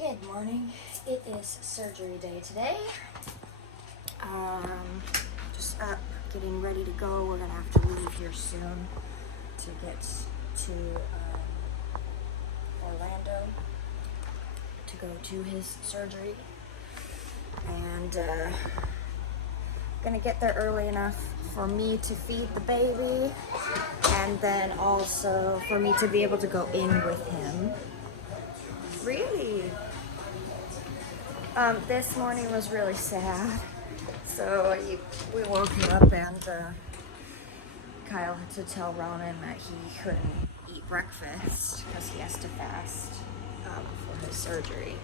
Good morning. It is surgery day today. Just up, getting ready to go. We're gonna have to leave here soon to get to Orlando to go to his surgery. And gonna get there early enough for me to feed the baby, and then also for me to be able to go in with him. Really? This morning was really sad. So we woke up and Kyle had to tell Ronan that he couldn't eat breakfast because he has to fast for his surgery.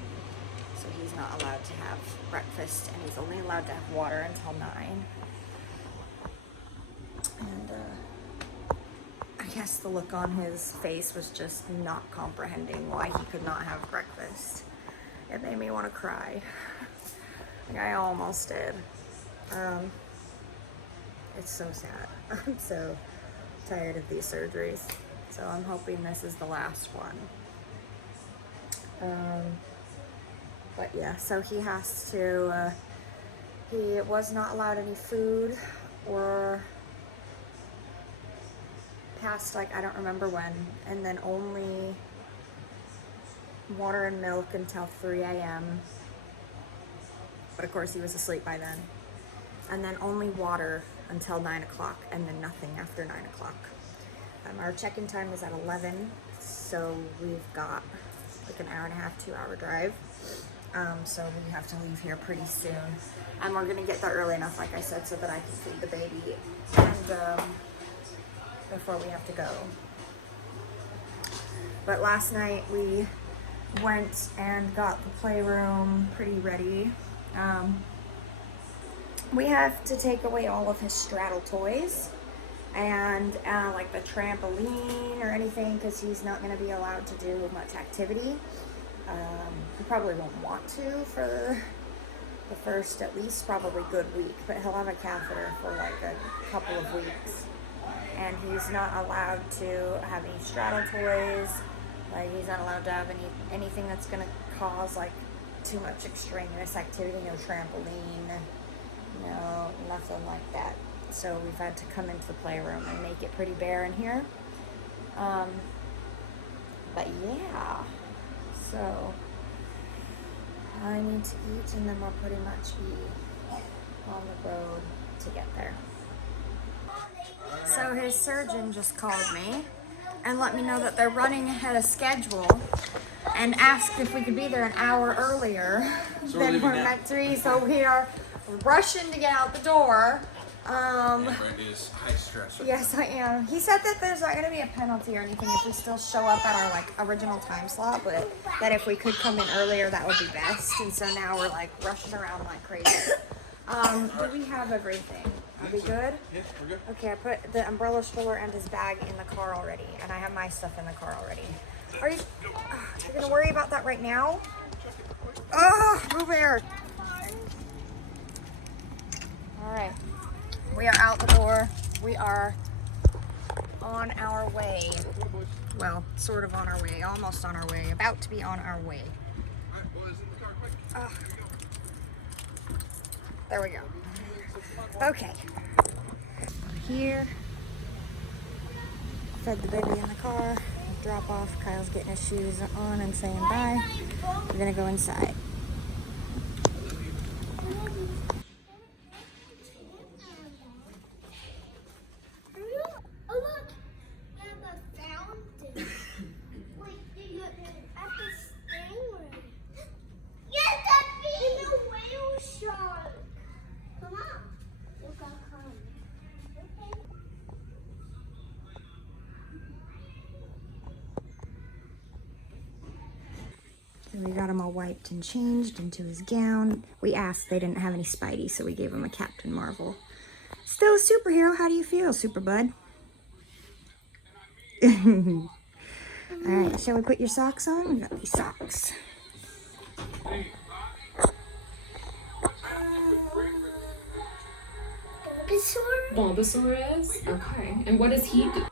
So he's not allowed to have breakfast, and he's only allowed to have water until 9. And I guess the look on his face was just not comprehending why he could not have breakfast. It made me want to cry. Like I almost did. It's so sad. I'm so tired of these surgeries. So I'm hoping this is the last one. But yeah, so he has to, he was not allowed any food or past, like, I don't remember when, and then only water and milk until 3 a.m. But of course he was asleep by then. And then only water until 9 o'clock, and then nothing after 9 o'clock. Our check-in time is at 11, so we've got like an hour and a half, 2-hour drive. So we have to leave here pretty soon. And we're gonna get there early enough, like I said, so that I can feed the baby and before we have to go. But last night we went and got the playroom pretty ready. We have to take away all of his straddle toys and like the trampoline or anything, because he's not going to be allowed to do much activity. He probably won't want to for the first, at least probably good week, but he'll have a catheter for like a couple of weeks. And he's not allowed to have any straddle toys. Like he's not allowed to have anything that's going to cause like too much extraneous activity. No trampoline, no, nothing like that. So we've had to come into the playroom and make it pretty bare in here. But yeah, so I need to eat, and then we'll pretty much be on the road to get there. So his surgeon just called me and let me know that they're running ahead of schedule and asked if we could be there an hour earlier than we're meant to be. So we are rushing to get out the door. Brenda is high stress. Yes, I am. He said that there's not going to be a penalty or anything if we still show up at our like original time slot, but that if we could come in earlier, that would be best. And so now we're like rushing around like crazy. Do we have everything? Are we good? Yeah, we're good. Okay, I put the umbrella stroller and his bag in the car already, and I have my stuff in the car already. Are you? You're gonna worry about that right now? Oh, move here. All right, we are out the door. We are on our way. Well, sort of on our way, almost on our way, about to be on our way. All right, boys, in the car, quick. There we go. Okay. Here. Fed the baby in the car. Drop off. Kyle's getting his shoes on and saying bye. We're gonna go inside. We got him all wiped and changed into his gown. We asked, they didn't have any Spidey, so we gave him a Captain Marvel. Still a superhero. How do you feel, Super Bud? All right, shall we put your socks on? We got these socks. Bulbasaur is? Okay. And what does he do?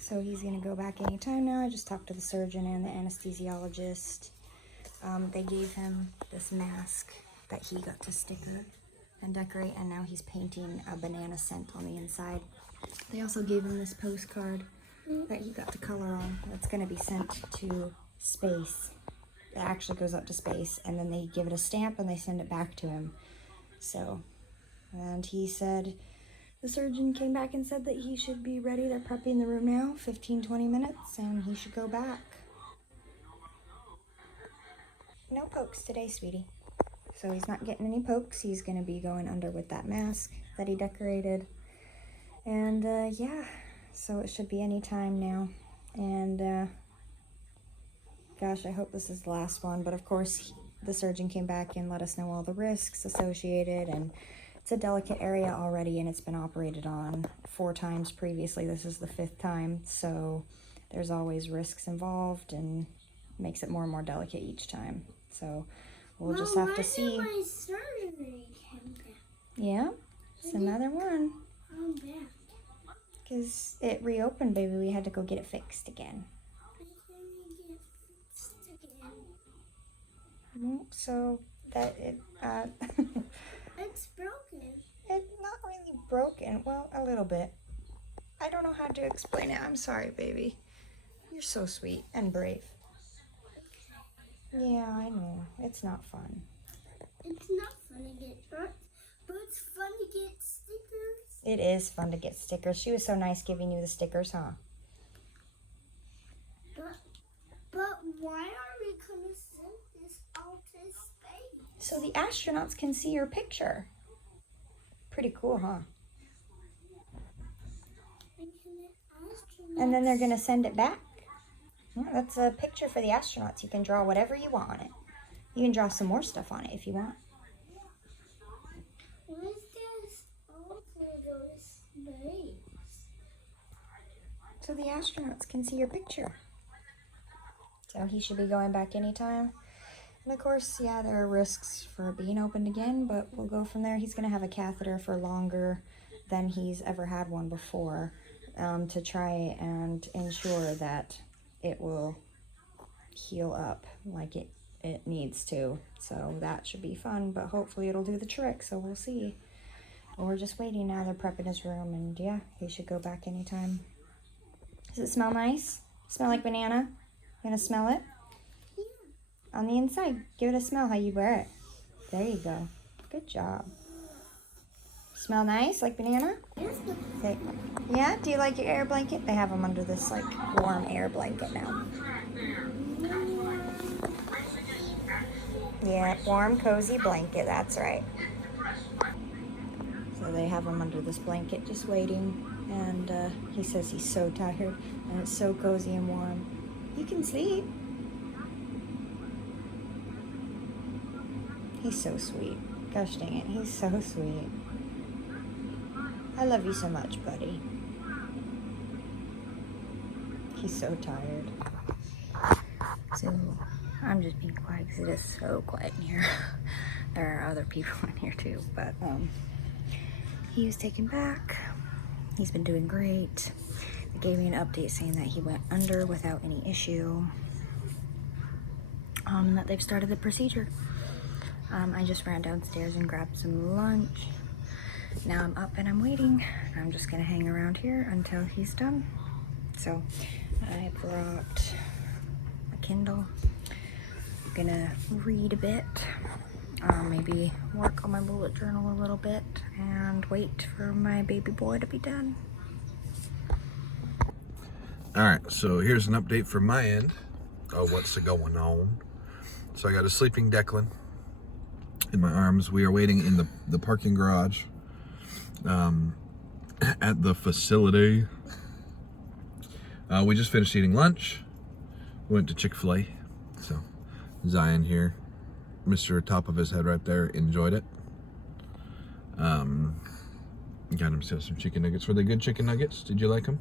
So he's gonna go back anytime now. I just talked to the surgeon and the anesthesiologist. They gave him this mask that he got to sticker and decorate, and now he's painting a banana scent on the inside. They also gave him this postcard that he got to color on. That's going to be sent to space. It actually goes up to space, and then they give it a stamp and they send it back to him. So, and he said, the surgeon came back and said that he should be ready. They're prepping the room now, 15-20 minutes, and he should go back. No pokes today, sweetie. So he's not getting any pokes. He's going to be going under with that mask that he decorated. And yeah, so it should be any time now. And gosh, I hope this is the last one. But of course, the surgeon came back and let us know all the risks associated. And it's a delicate area already, and it's been operated on 4 times previously. This is the 5th time. So there's always risks involved, and makes it more and more delicate each time. So we'll just have to see. My surgery came back. Yeah, it's another one. I'm back. Because it reopened, baby. We had to go get it fixed again. I can't get fixed again. So that it, It's broken. it's not really broken. Well, a little bit. I don't know how to explain it. I'm sorry, baby. You're so sweet and brave. Yeah, I know. It's not fun. It's not fun to get hurt, but it's fun to get stickers. It is fun to get stickers. She was so nice giving you the stickers, huh? But why are we gonna send this out to space? So the astronauts can see your picture. Pretty cool, huh? And then they're going to send it back. Yeah, that's a picture for the astronauts. You can draw whatever you want on it. You can draw some more stuff on it if you want. What is this? All to go to space. So the astronauts can see your picture. So he should be going back anytime. And of course, yeah, there are risks for being opened again, but we'll go from there. He's going to have a catheter for longer than he's ever had one before, to try and ensure that it will heal up like it needs to. So that should be fun, but hopefully it'll do the trick, so we'll see. We're just waiting now. They're prepping his room, and yeah, he should go back anytime. Does it smell nice? Smell like banana? You gonna smell it? Yeah. On the inside. Give it a smell how you wear it. There you go. Good job. Smell nice like banana? Okay. Yeah? Do you like your air blanket? They have them under this like warm air blanket now. Yeah, warm, cozy blanket. That's right. So they have him under this blanket just waiting. And he says he's so tired and it's so cozy and warm. You can sleep. He's so sweet. Gosh dang it, he's so sweet. I love you so much, buddy. He's so tired. So I'm just being quiet because it is so quiet in here. There are other people in here too, but he was taken back. He's been doing great. They gave me an update saying that he went under without any issue. And that they've started the procedure. I just ran downstairs and grabbed some lunch. Now I'm up and I'm waiting. I'm just gonna hang around here until he's done. So I brought a Kindle. I'm gonna read a bit. Maybe work on my bullet journal a little bit and wait for my baby boy to be done. Alright, so here's an update from my end of what's going on. So I got a sleeping Declan in my arms. We are waiting in the parking garage at the facility. We just finished eating lunch. We went to Chick-fil-A. So Zion here, Mr. Top of his head right there, enjoyed it. Got himself some chicken nuggets. Were they good chicken nuggets? Did you like them?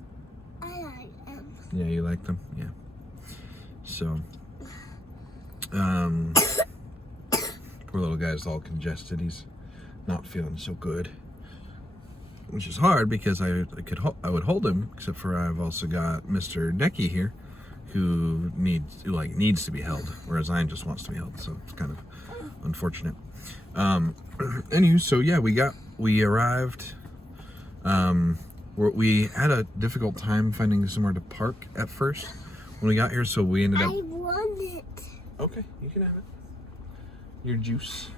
I like them. Yeah, you like them? Yeah. So, poor little guy's all congested. He's not feeling so good, which is hard because I would hold him, except for I've also got Mr. Decky here, who needs to be held, whereas Zion just wants to be held. So it's kind of unfortunate. Anywho, so yeah, we arrived. We had a difficult time finding somewhere to park at first when we got here, so we ended up. I want it. Okay, you can have it. Your juice.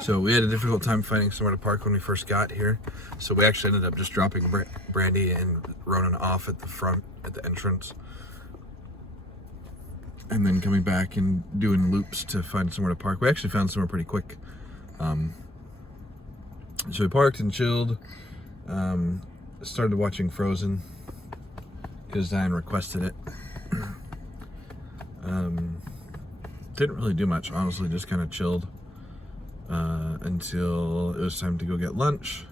So we had a difficult time finding somewhere to park when we first got here. So we actually ended up just dropping Brandy and Ronan off at the front, at the entrance. And then coming back and doing loops to find somewhere to park. We actually found somewhere pretty quick. So we parked and chilled. Started watching Frozen because Zion requested it. Didn't really do much, honestly, just kind of chilled until it was time to go get lunch.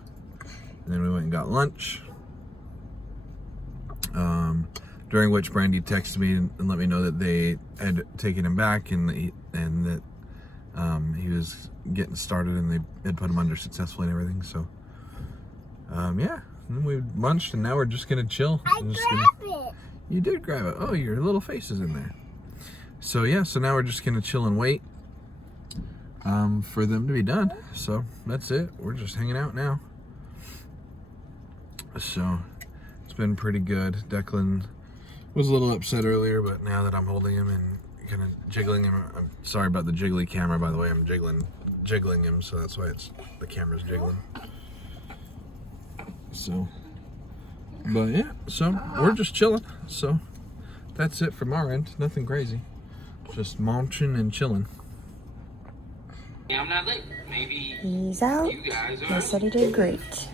And then we went and got lunch. During which Brandy texted me and let me know that they had taken him back and that he was getting started and they had put him under successfully and everything. So, yeah, and we lunched and now we're just gonna chill. It. You did grab it. Oh, your little face is in there. So yeah, so now we're just gonna chill and wait for them to be done. So that's it. We're just hanging out now. So it's been pretty good. Declan was a little upset earlier, but now that I'm holding him and kind of jiggling him, I'm sorry about the jiggly camera, by the way. I'm jiggling him, so that's why the camera's jiggling. So, but yeah, so we're just chilling. So that's it from our end. Nothing crazy. Just munching and chilling. Yeah, I'm not late. Maybe He's out. you guys are. He said he did great.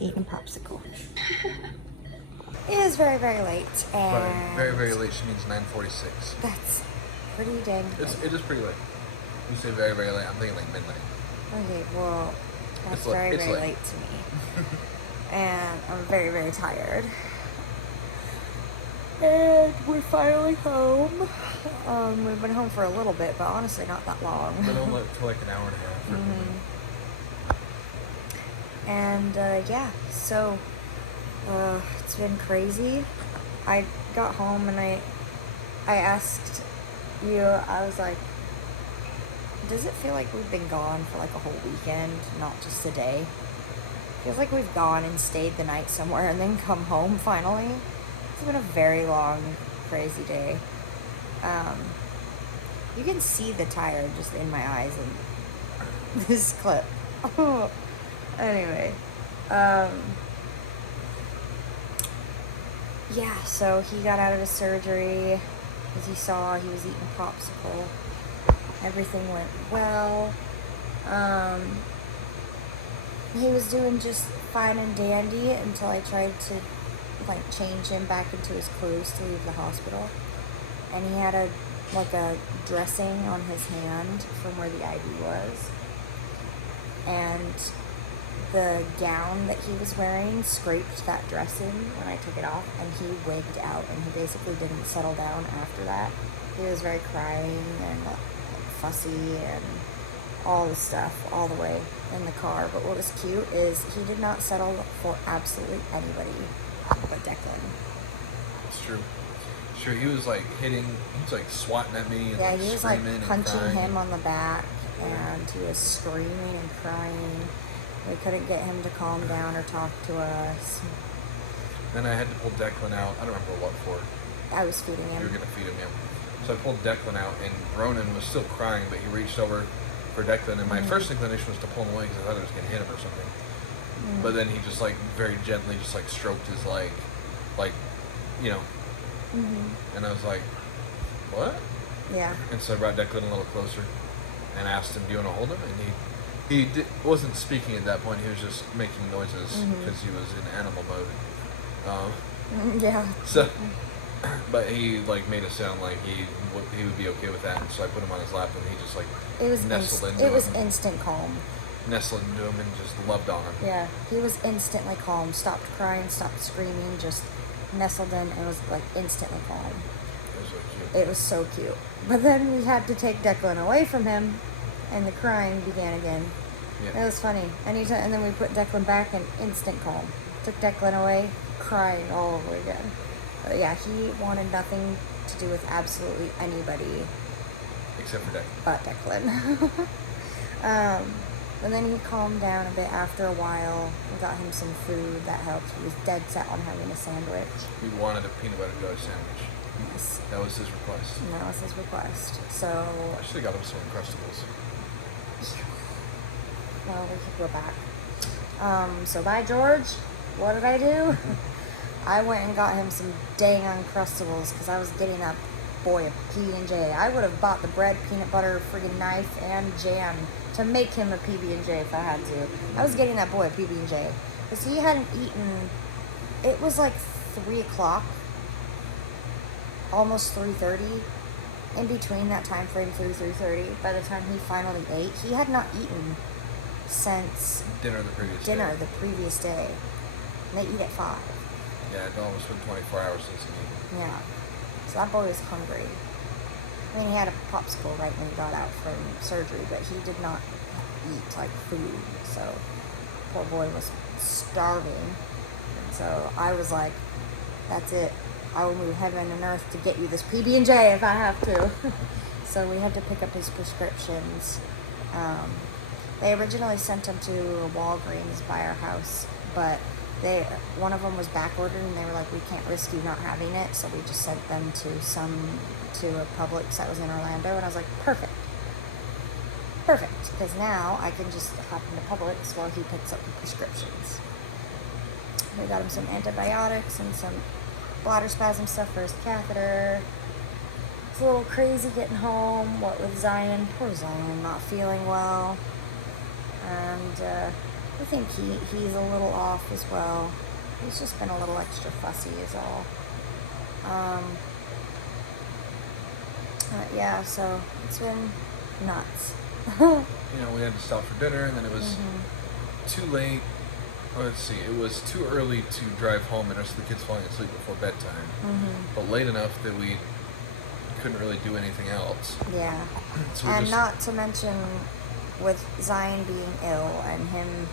Eating popsicle. It is very, very late, and Very, very late. She means 9:46. that's pretty dang late. It is pretty late. You say very, very late. I'm thinking like midnight. Okay, well, that's It's late. very, It's very late. late to me. And I'm very, very tired. And we're finally home. We've been home for a little bit, but honestly not that long. Been home for like an hour and a half. And yeah, so it's been crazy. I got home and I asked you, I was like, does it feel like we've been gone for like a whole weekend, not just a day? Feels like we've gone and stayed the night somewhere and then come home finally. It's been a very long, crazy day. You can see the tired just in my eyes in this clip. Anyway, yeah, so he got out of his surgery. As you saw, he was eating popsicle. Everything went well. He was doing just fine and dandy until I tried to like change him back into his clothes to leave the hospital. And he had a dressing on his hand from where the IV was. And the gown that he was wearing scraped that dressing when I took it off, and he wigged out, and he basically didn't settle down after that. He was very crying and like fussy and all the stuff all the way in the car. But what was cute is he did not settle for absolutely anybody but Declan. It's true. Sure, he was like swatting at me and Yeah, he was like screaming and punching crying. him on the back, and he was screaming and crying. We couldn't get him to calm down or talk to us. Then I had to pull Declan out. I don't remember what for. I was feeding You were him. gonna feed him, yeah. So I pulled Declan out, and Ronan was still crying, but he reached over for Declan, and my first inclination was to pull him away because I thought I was gonna hit him or something. But then he just like very gently just like stroked his leg, like, you know. And I was like, what? Yeah. And so I brought Declan a little closer and asked him, do you want to hold him? And he wasn't speaking at that point. He was just making noises because he was in animal mode. Yeah. So, but he like made it sound like he would be okay with that. And so I put him on his lap, and he just like It was nestled into it was him, instant calm. nestled into him, and just loved on him. Yeah. He was instantly calm. Stopped crying, stopped screaming, just nestled in and was like instantly calm. It was really cute. It was so cute. But then we had to take Declan away from him, and the crying began again. Yeah. It was funny. And then we put Declan back in instant calm. Took Declan away, crying all over again. But yeah, he wanted nothing to do with absolutely anybody Except for Declan. but Declan. And then he calmed down a bit after a while. We got him some food that helped. He was dead set on having a sandwich. He wanted a peanut butter jelly sandwich. Yes. That was his request. And that was his request. So, I should have got him some Uncrustables. well, we could go back. So by George, what did I do? I went and got him some dang Uncrustables because I was getting a boy a PB&J. I would have bought the bread, peanut butter, friggin' knife, and jam to make him a PB&J if I had to. I was getting that boy a PB&J because he hadn't eaten. It was like 3 o'clock, almost 3:30. In between that time frame, 3:30. By the time he finally ate, he had not eaten since Dinner the previous day. And they eat at 5. Yeah, it almost been 24 hours since he ate. Yeah. So that boy was hungry. I mean, he had a popsicle right when he got out from surgery, but he did not eat, like, food. So, poor boy was starving. And so I was like, that's it. I will move heaven and earth to get you this PB&J if I have to. So we had to pick up his prescriptions. They originally sent him to a Walgreens by our house, but one of them was back ordered, and they were like, we can't risk you not having it, so we just sent them to a Publix that was in Orlando, and I was like, perfect, because now I can just hop into Publix while he picks up the prescriptions. We got him some antibiotics and some bladder spasm stuff for his catheter. It's a little crazy getting home, what with Zion, poor Zion, not feeling well, and I think he's a little off as well. He's just been a little extra fussy is all. Yeah, so it's been nuts. We had to stop for dinner, and then it was too late. Well, let's see, it was too early to drive home and the rest of the kids falling asleep before bedtime. But late enough that we couldn't really do anything else. Yeah. So and not to mention with Zion being ill and him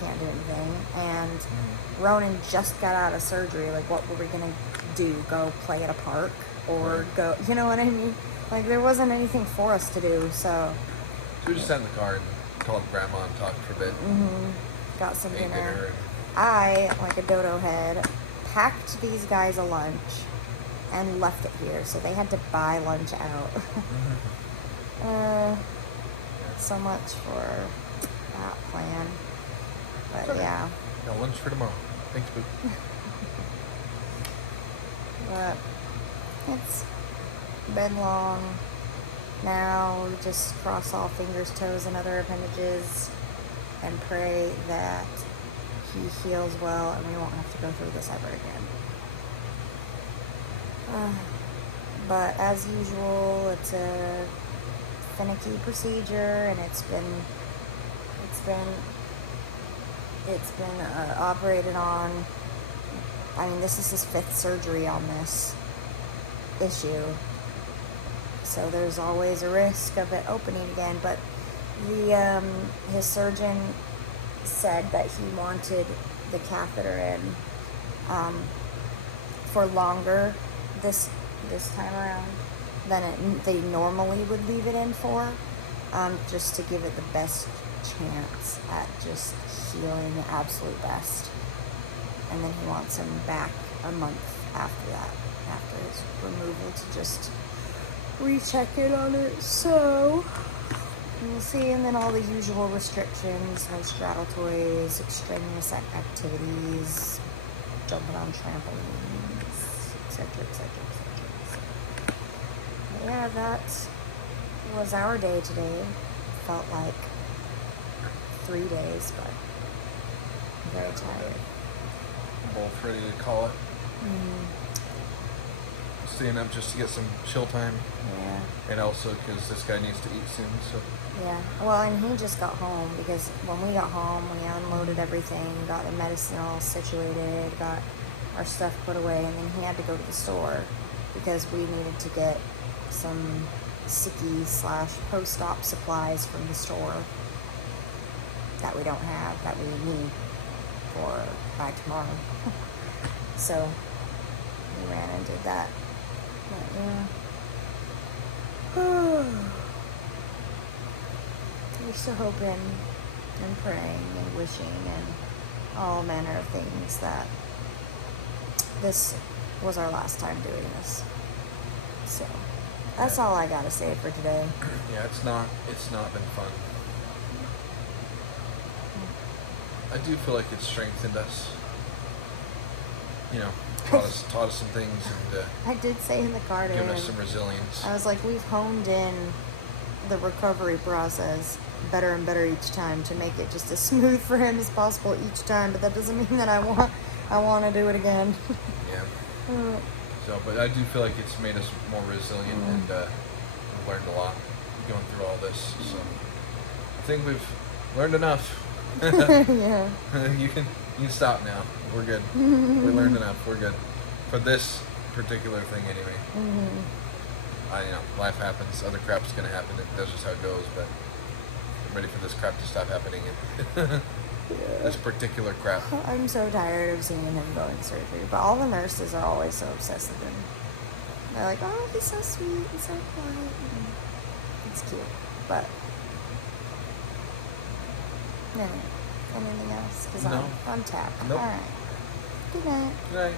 can't do anything, and Ronan just got out of surgery. Like, what were we gonna do? Go play at a park or go? You know what I mean? Like, there wasn't anything for us to do. So we just sat in the car and called Grandma and talked for a bit. Got some Ate dinner. I, like a dodo head, packed these guys a lunch and left it here, so they had to buy lunch out. So much for that plan. But okay. yeah. Got lunch for tomorrow. Thanks, Boo. But it's been long. Now we just cross all fingers, toes, and other appendages and pray that he heals well and we won't have to go through this ever again. But as usual, it's a finicky procedure, and it's been operated on. I mean, this is his 5th surgery on this issue, so there's always a risk of it opening again. But his surgeon said that he wanted the catheter in for longer this time around than they normally would leave it in for, just to give it the best chance at just healing the absolute best. And then he wants him back a month after that, after his removal, to just recheck in on it. So we'll see. And then all the usual restrictions: no straddle toys, extraneous activities, jumping on trampolines, etc., etc., etc. Yeah, that was our day today. Felt like 3 days, but I'm very tired. Both ready to call it. Staying up just to get some chill time. Yeah. And also because this guy needs to eat soon, so. Yeah. Well, and he just got home, because when we got home, we unloaded everything, got the medicine all situated, got our stuff put away, and then he had to go to the store because we needed to get some sicky/post-op supplies from the store that we don't have, that we need by tomorrow. So he ran and did that. But yeah. We're still hoping and praying and wishing and all manner of things that this was our last time doing this. So that's all I gotta say for today. Yeah, it's not been fun. I do feel like it's strengthened us. You know, taught us some things and I did say in the car to given him, us some resilience. I was like, we've honed in the recovery process better and better each time to make it just as smooth for him as possible each time, but that doesn't mean that I want to do it again. Yeah. So, but I do feel like it's made us more resilient and we've learned a lot going through all this. So I think we've learned enough. Yeah. You can stop now. We're good. We learned enough. We're good for this particular thing anyway. Life happens. Other crap's gonna happen. That's just how it goes. But I'm ready for this crap to stop happening. This particular crap. I'm so tired of seeing him going surgery, but all the nurses are always so obsessed with him. They're like, oh, he's so sweet, he's so quiet. It's cute, but anyway, anything else? Because No. I'm tapped. Nope. All right. Good night. Good night.